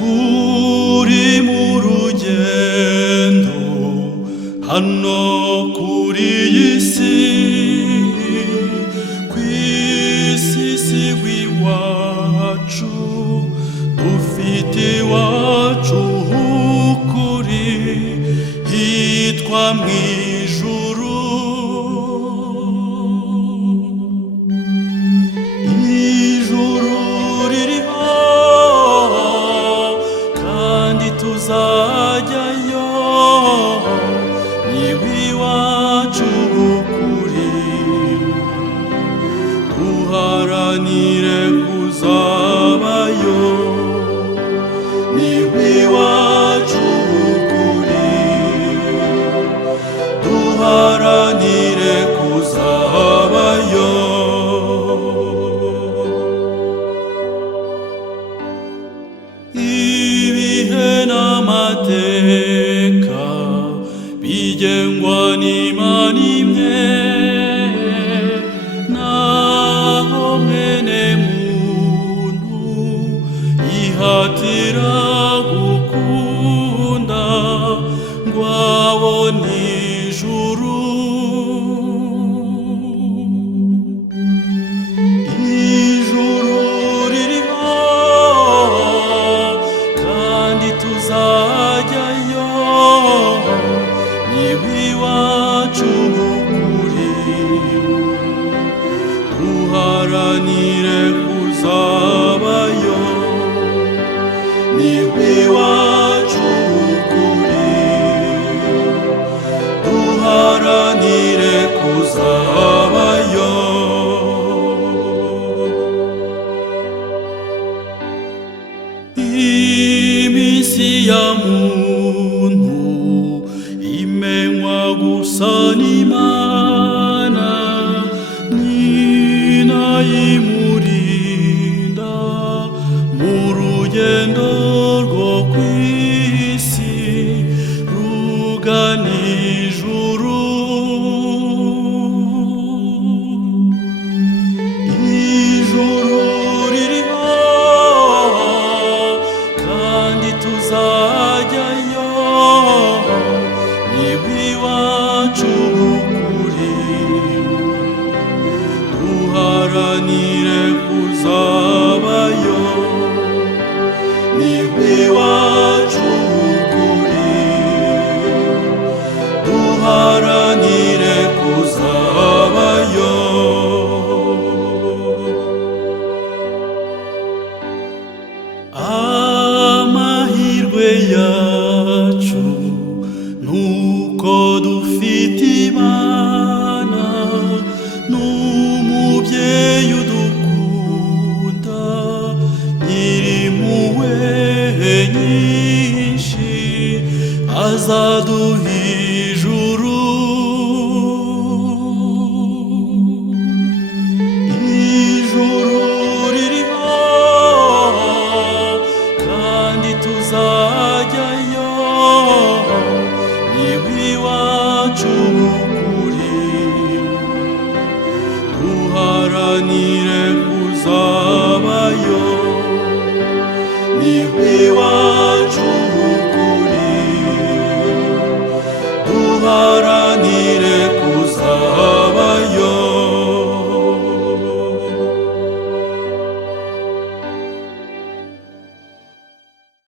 turi mu rugendo hano kuri iyi si, ku isi si iwacu, dufite iwacu h'ukuri hitwa mu ijuru. Tuzajyayo niba iwacu h'ukuri, duharanire kuzabayo niba iwacu h'ukuri, duharanire kuzabayo. Ibihe n'amateka bigengwa n'Imana imwe, naho mwene muntu yihatira gukunda ngo abone ijuru. Tuzajyayo niba iwacu h'ukuri, duharanire kuzabayo niba iwacu h'ukuri, duharanire kuzabayo. Iminsi ya muntu imenywa gusa n'Imana, ninayimurinda mu rugendo rwo ku isi rugana ijuru. Tuzajyayo niba iwacu h'ukuri, duharanire kuzabayo niba iwacu h'ukuri, duharanire kuzabayo. Amahirwe yacu nuko dufite Imana n'umubyeyi udukunda, nyir'impuhwe nyinshi, azaduha ijuru. Tuzajyayo niba iwacu h'ukuri, duharanire kuzabayo niba iwacu